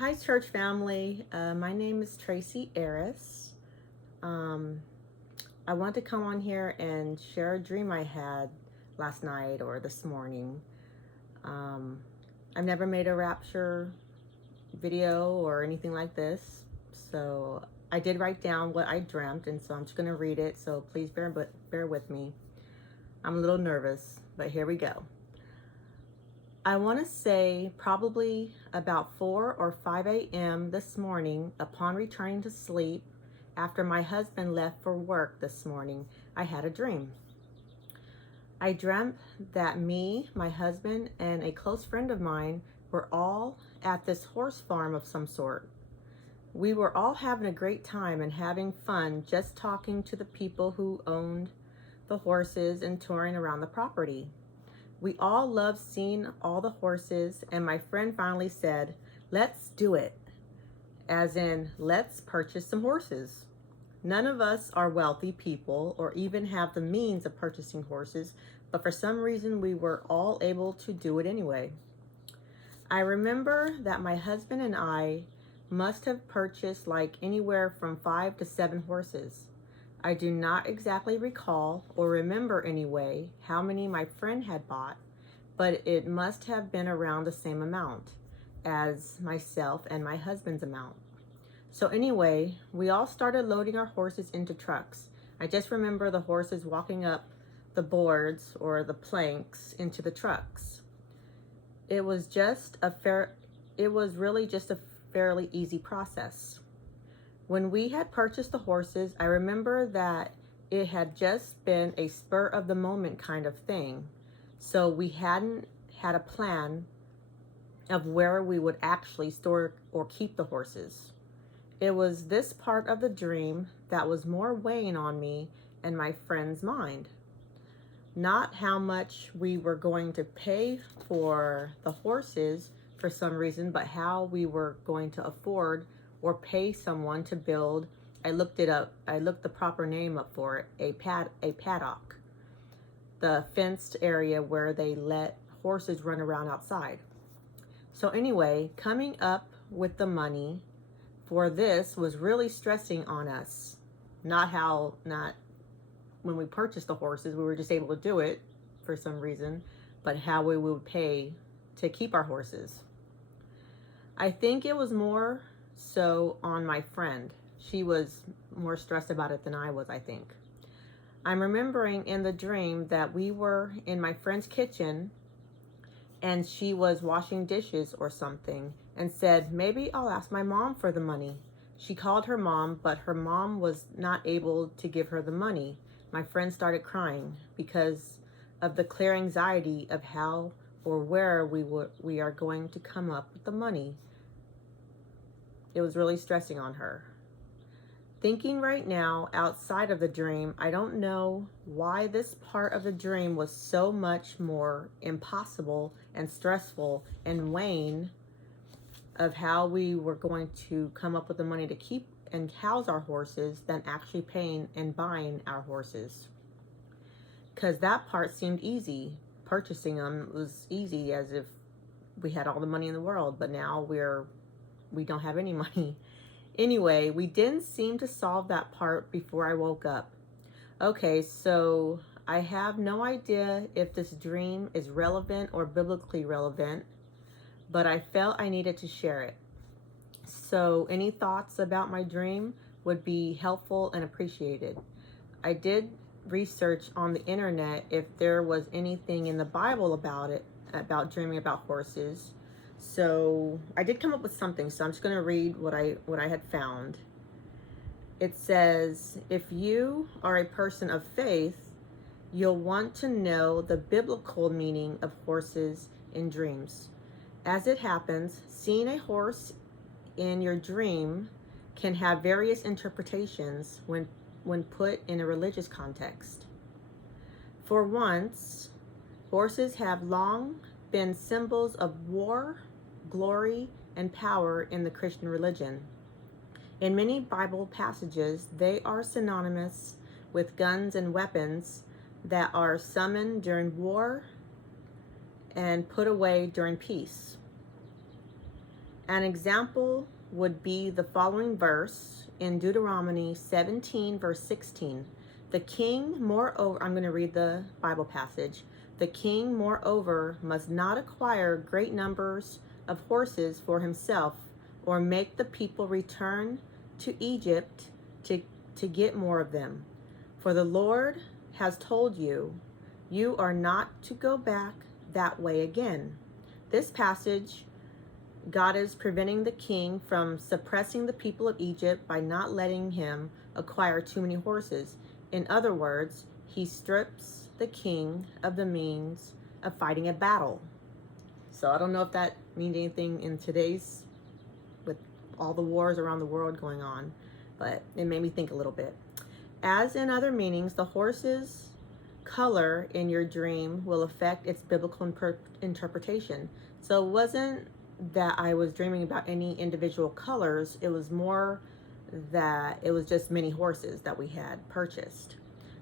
Hi, church family. My name is Tracy Eris. I want to come on here and share a dream I had last night or this morning. Um, I've never made a rapture video or anything like this, so I did write down what I dreamt, and so I'm just going to read it. So please bear with me. I'm a little nervous, but here we go. I want to say probably about 4 or 5 a.m. this morning, upon returning to sleep after my husband left for work this morning, I had a dream. I dreamt that me, my husband, and a close friend of mine were all at this horse farm of some sort. We were all having a great time and having fun, just talking to the people who owned the horses and touring around the property. We all loved seeing all the horses, and my friend finally said, "Let's do it," as in, let's purchase some horses. None of us are wealthy people or even have the means of purchasing horses, but for some reason we were all able to do it anyway. I remember that my husband and I must have purchased like anywhere from 5 to 7 horses. I do not exactly recall or remember anyway how many my friend had bought, but it must have been around the same amount as myself and my husband's amount. So anyway, we all started loading our horses into trucks. I just remember the horses walking up the boards or the planks into the trucks. It was really just a fairly easy process. When we had purchased the horses, I remember that it had just been a spur of the moment kind of thing. So we hadn't had a plan of where we would actually store or keep the horses. It was this part of the dream that was more weighing on me and my friend's mind. Not how much we were going to pay for the horses for some reason, but how we were going to afford or pay someone to build. I looked the proper name up for it, a paddock, the fenced area where they let horses run around outside. So anyway, coming up with the money for this was really stressing on us. Not when we purchased the horses, we were just able to do it for some reason, but how we would pay to keep our horses. I think it was more so on my friend. She was more stressed about it than I was, I think. I'm remembering in the dream that we were in my friend's kitchen and she was washing dishes or something and said, "Maybe I'll ask my mom for the money." She called her mom, but her mom was not able to give her the money. My friend started crying because of the clear anxiety of how or where we are going to come up with the money. It was really stressing on her. Thinking right now outside of the dream, I don't know why this part of the dream was so much more impossible and stressful and weighing of how we were going to come up with the money to keep and house our horses than actually paying and buying our horses. Because that part seemed easy. Purchasing them was easy, as if we had all the money in the world, but now we don't have any money. Anyway, we didn't seem to solve that part before I woke up. Okay, so I have no idea if this dream is relevant or biblically relevant, but I felt I needed to share it. So any thoughts about my dream would be helpful and appreciated. I did research on the internet if there was anything in the Bible about it, about dreaming about horses. So I did come up with something, so I'm just going to read what I had found. It says, if you are a person of faith, you'll want to know the biblical meaning of horses in dreams. As it happens, seeing a horse in your dream can have various interpretations when put in a religious context. For once, horses have long been symbols of war, glory, and power in the Christian religion. In many Bible passages, they are synonymous with guns and weapons that are summoned during war and put away during peace. An example would be the following verse in Deuteronomy 17, verse 16. The king, moreover, I'm going to read the Bible passage. The king, moreover, must not acquire great numbers of horses for himself, or make the people return to Egypt to get more of them. For the Lord has told you, you are not to go back that way again. This passage, God is preventing the king from suppressing the people of Egypt by not letting him acquire too many horses. In other words, he strips the king of the means of fighting a battle. So I don't know if that means anything in today's, with all the wars around the world going on, but it made me think a little bit. As in other meanings, the horse's color in your dream will affect its biblical interpretation. So it wasn't that I was dreaming about any individual colors. It was more that it was just many horses that we had purchased.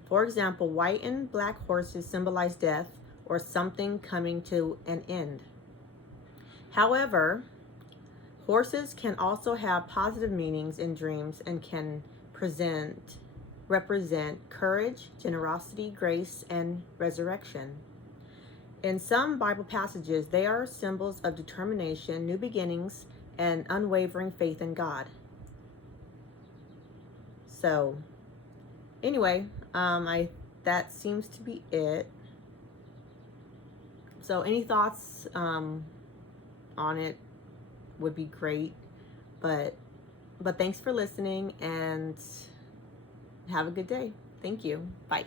For example, white and black horses symbolize death or something coming to an end. However, horses can also have positive meanings in dreams and can represent courage, generosity, grace, and resurrection. In some Bible passages, they are symbols of determination, new beginnings, and unwavering faith in God. So, anyway, that seems to be it. So, any thoughts on it would be great. But thanks for listening, and have a good day. Thank you. Bye.